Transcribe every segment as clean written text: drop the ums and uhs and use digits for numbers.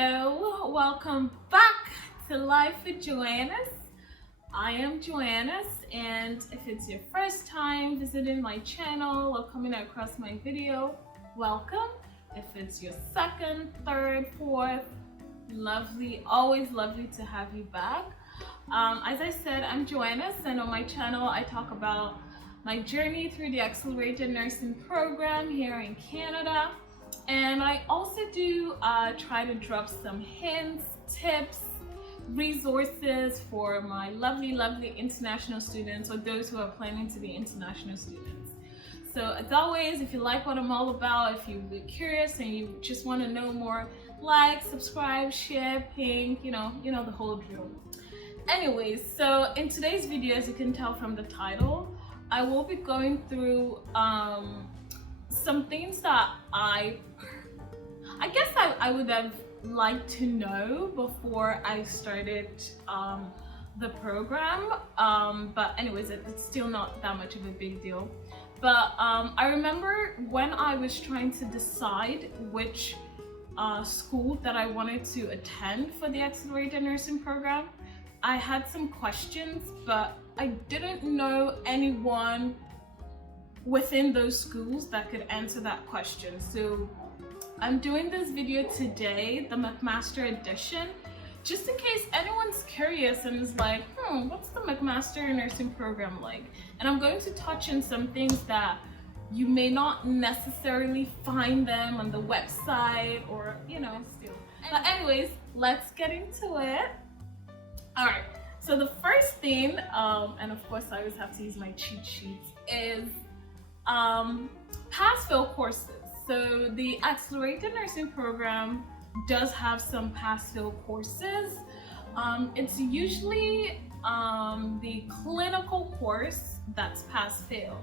Hello, welcome back to Life with Joannis. I am Joannis, and if it's your first time visiting my channel or coming across my video, welcome. If it's your second, third, fourth, lovely, always lovely to have you back. As I said, I'm Joannis, and on my channel I talk about my journey through the Accelerated Nursing Program here in Canada. And I also do try to drop some hints, tips, resources for my lovely international students, or those who are planning to be international students. So as always, if you like what I'm all about, if you're curious and you just want to know more, like, subscribe, share, ping, you know the whole drill. Anyways, so in today's video, as you can tell from the title, I will be going through some things that I guess I would have liked to know before I started the program, but anyways, it's still not that much of a big deal. But I remember when I was trying to decide which school that I wanted to attend for the Accelerated Nursing Program, I had some questions, but I didn't know anyone within those schools that could answer that question. So I'm doing this video today, the McMaster edition, just in case anyone's curious and is like, what's the McMaster Nursing Program like? And I'm going to touch on some things that you may not necessarily find them on the website or, still. But anyways, let's get into it. All right, so the first thing, and of course I always have to use my cheat sheets, is pass-fail courses. So the Accelerated Nursing Program does have some pass-fail courses. It's usually the clinical course that's pass-fail.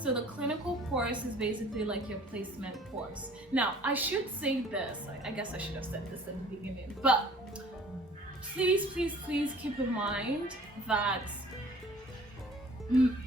So the clinical course is basically like your placement course. Now, I should say this, I guess I should have said this in the beginning, but please keep in mind that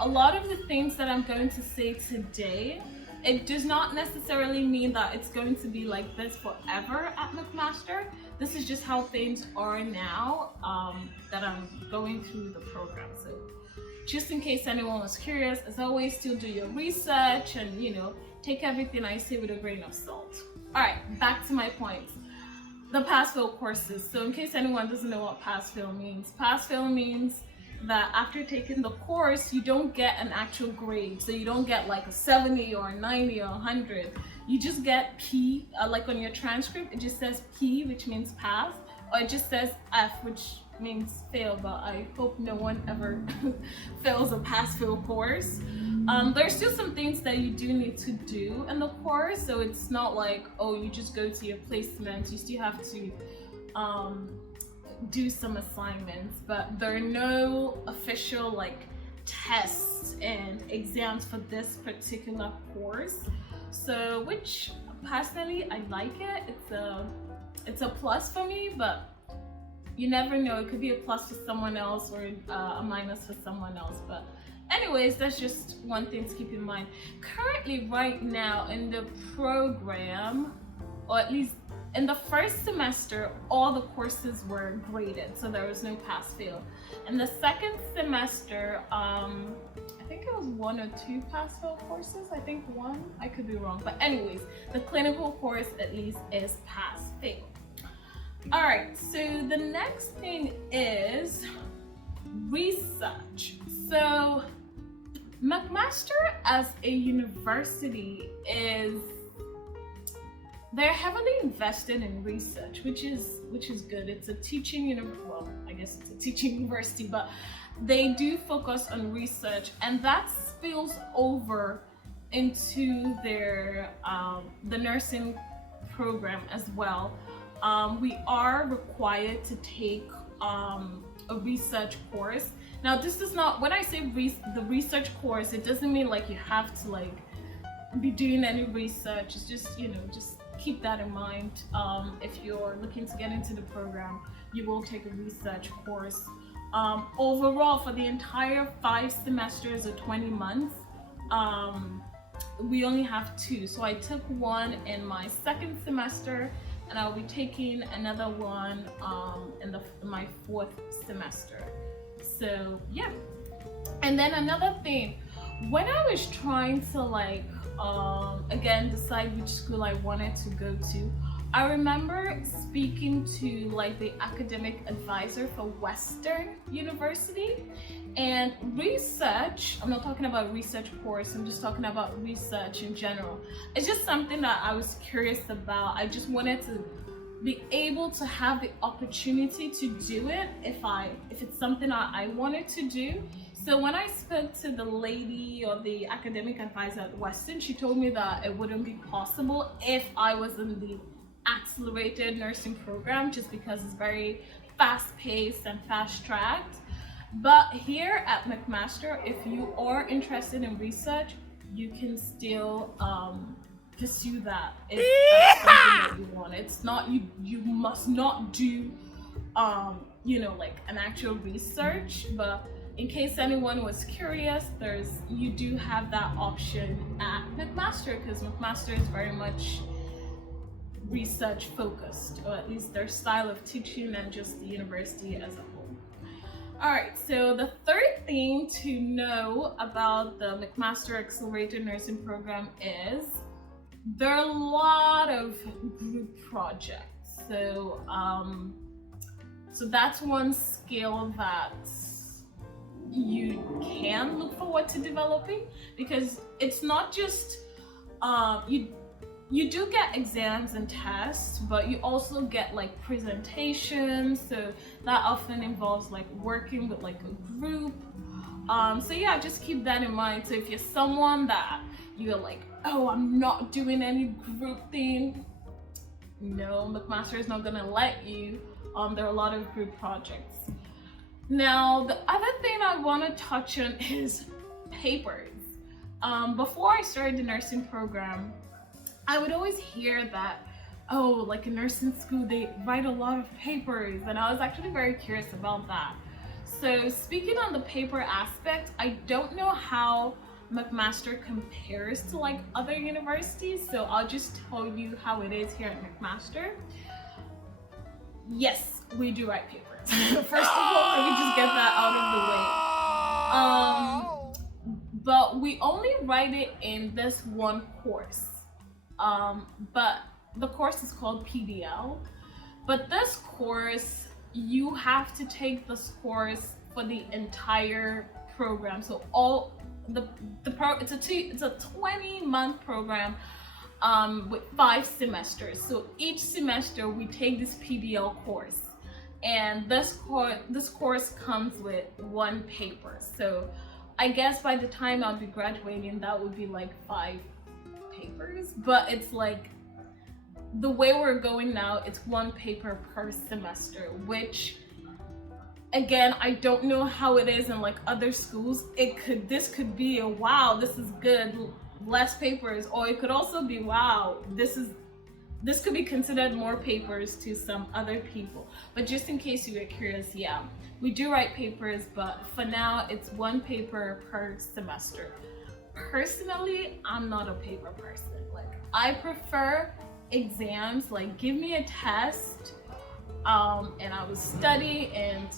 a lot of the things that I'm going to say today, it does not necessarily mean that it's going to be like this forever at McMaster. This is just how things are now that I'm going through the program. So just in case anyone was curious, as always, still do your research and take everything I say with a grain of salt. All right, back to my points. The pass-fail courses. So in case anyone doesn't know what pass-fail means that after taking the course, you don't get an actual grade. So you don't get like a 70 or a 90 or 100. You just get P, like on your transcript, it just says P, which means pass, or it just says F, which means fail, but I hope no one ever fails a pass-fail course. There's still some things that you do need to do in the course, so it's not like, oh, you just go to your placement. You still have to do some assignments, but there are no official like tests and exams for this particular course. So, which personally I like it. It's a plus for me, but you never know. It could be a plus for someone else or a minus for someone else. But anyways, that's just one thing to keep in mind. Currently, right now in the program, or at least in the first semester, all the courses were graded, so there was no pass-fail. In the second semester, I think it was 1 or 2 pass-fail courses. I think 1, I could be wrong. But anyways, the clinical course at least is pass-fail. All right, so the next thing is research. So McMaster as a university they're heavily invested in research, which is good. It's a teaching well, I guess it's a teaching university, but they do focus on research, and that spills over into their the nursing program as well. We are required to take a research course. Now, this is not, when I say the research course, it doesn't mean like you have to like be doing any research. It's just just keep that in mind. If you're looking to get into the program, you will take a research course. Overall, for the entire 5 semesters or 20 months, we only have 2. So I took one in my second semester and I'll be taking another one in my 4th semester. So yeah. And then another thing, when I was trying to like again decide which school I wanted to go to, I remember speaking to like the academic advisor for Western University, and research, I'm not talking about research course, I'm just talking about research in general. It's just something that I was curious about. I just wanted to be able to have the opportunity to do it if it's something I wanted to do. So when I spoke to the lady or the academic advisor at Western, she told me that it wouldn't be possible if I was in the accelerated nursing program, just because it's very fast-paced and fast-tracked. But here at McMaster, if you are interested in research, you can still pursue that if that's something that you want. It's not, you must not do you know, like an actual research, but in case anyone was curious, you do have that option at McMaster, because McMaster is very much research focused, or at least their style of teaching and just the university as a whole. All right, so the third thing to know about the McMaster Accelerated Nursing Program is there are a lot of group projects. So so that's one skill that you can look forward to developing, because it's not just you do get exams and tests, but you also get like presentations, so that often involves like working with like a group. So yeah, just keep that in mind. So if you're someone that you're like, oh, I'm not doing any group thing, no, McMaster is not gonna let you. There are a lot of group projects. Now, the other thing I want to touch on is papers. Before I started the nursing program, I would always hear that, oh, like in nursing school, they write a lot of papers, and I was actually very curious about that. So speaking on the paper aspect, I don't know how McMaster compares to like other universities, so I'll just tell you how it is here at McMaster. Yes, we do write papers. First of all, let me just get that out of the way. But we only write it in this one course. But the course is called PDL. But this course, you have to take this course for the entire program. So all it's a 20-month program with 5 semesters. So each semester we take this PDL course, and this course comes with 1 paper. So I guess by the time I'll be graduating, that would be like 5 papers. But it's like, the way we're going now, it's 1 paper per semester, which again, I don't know how it is in like other schools. This could be a wow, this is good, less papers, or it could also be wow, this could be considered more papers to some other people. But just in case you get curious, yeah, we do write papers, but for now it's 1 paper per semester. Personally, I'm not a paper person. Like, I prefer exams. Like, give me a test and I will study, and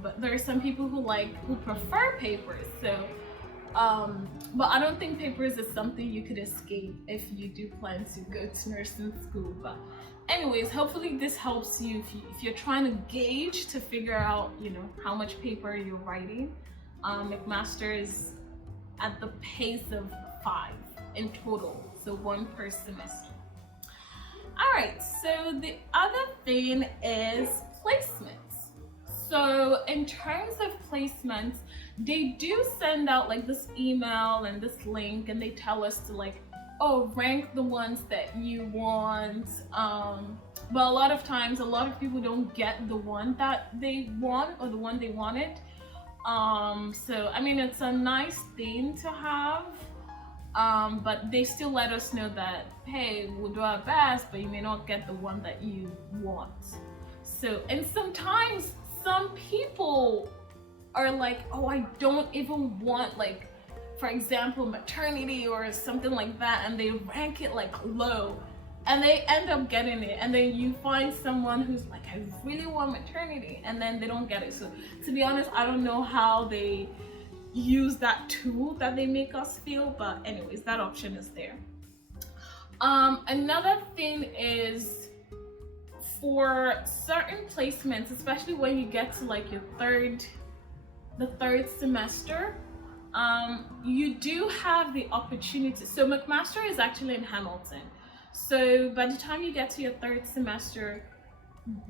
but there are some people who prefer papers. So but I don't think papers is something you could escape if you do plan to go to nursing school. But anyways, hopefully this helps you if you're trying to gauge to figure out how much paper you're writing. McMaster is at the pace of 5 in total, so 1 per semester. All right, so the other thing is placements. So in terms of placements, they do send out like this email and this link, and they tell us to rank the ones that you want. But a lot of times, a lot of people don't get the one that they want or the one they wanted. So I mean, it's a nice thing to have. But they still let us know that, hey, we'll do our best, but you may not get the one that you want. So, and sometimes some people are like, oh, I don't even want, for example, maternity or something like that, and they rank it low. and they end up getting it, and then you find someone who's like, I really want maternity, and then they don't get it. So to be honest, I don't know how they use that tool that they make us feel, but anyways, that option is there. Another thing is, for certain placements, especially when you get to like the third semester, you do have the opportunity. So McMaster is actually in Hamilton. So by the time you get to your third semester,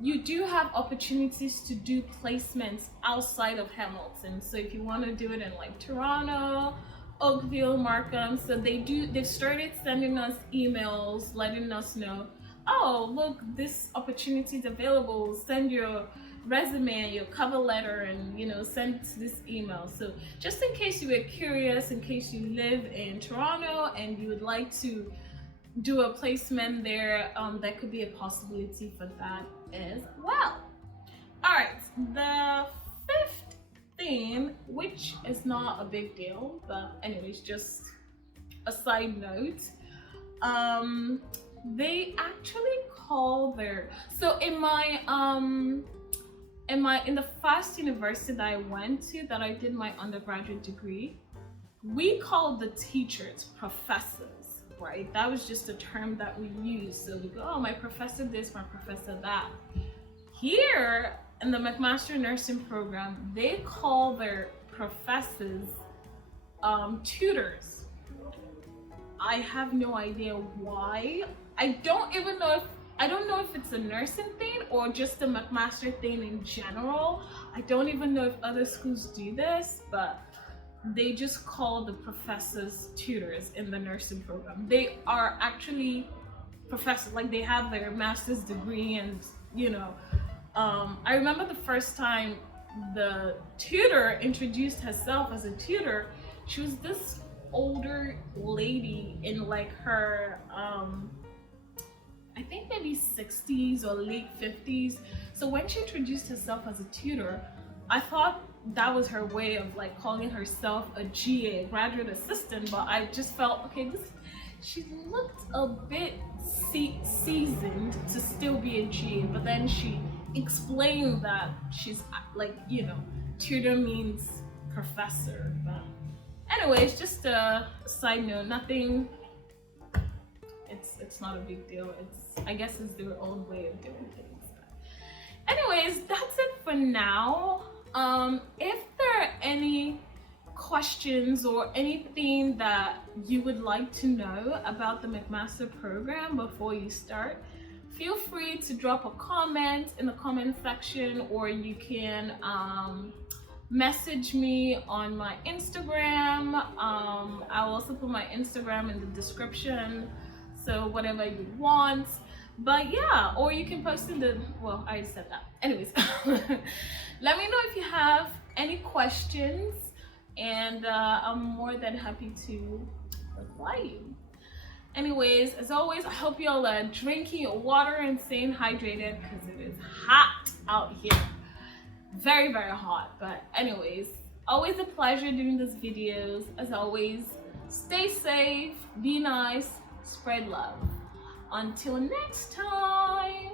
you do have opportunities to do placements outside of Hamilton. So if you want to do it in like Toronto, Oakville, Markham, so they've started sending us emails letting us know, oh look, this opportunity is available, send your resume, your cover letter, and send it to this email. So just in case you were curious, in case you live in Toronto and you would like to do a placement there, that could be a possibility for that as well. All right, the fifth thing, which is not a big deal, but anyways, just a side note, they actually call their, so in the first university that I went to, that I did my undergraduate degree, we called the teachers professors, right? That was just a term that we used. So we go, oh, my professor this, my professor that. Here in the McMaster Nursing Program, they call their professors tutors. I have no idea why. I don't know if it's a nursing thing or just a McMaster thing in general. I don't even know if other schools do this, but they just call the professors tutors in the nursing program. They are actually professors, like they have their master's degree, and I remember the first time the tutor introduced herself as a tutor. She was this older lady in like her I think maybe 60s or late 50s. So when she introduced herself as a tutor, I thought that was her way of like calling herself a GA, graduate assistant, but I just felt, okay, she looked a bit seasoned to still be a GA, but then she explained that she's like, tutor means professor. But anyways, just a side note, nothing, it's not a big deal. I guess it's their own way of doing things. But anyways, that's it for now. If there are any questions or anything that you would like to know about the McMaster program before you start, feel free to drop a comment in the comment section, or you can message me on my Instagram. I'll also put my Instagram in the description, so whatever you want. But yeah, or you can post in the, well, I said that. Anyways, let me know if you have any questions, and I'm more than happy to reply you. Anyways, as always, I hope you all are drinking your water and staying hydrated, because it is hot out here. Very, very hot. But anyways, always a pleasure doing these videos. As always, stay safe, be nice, spread love. Until next time.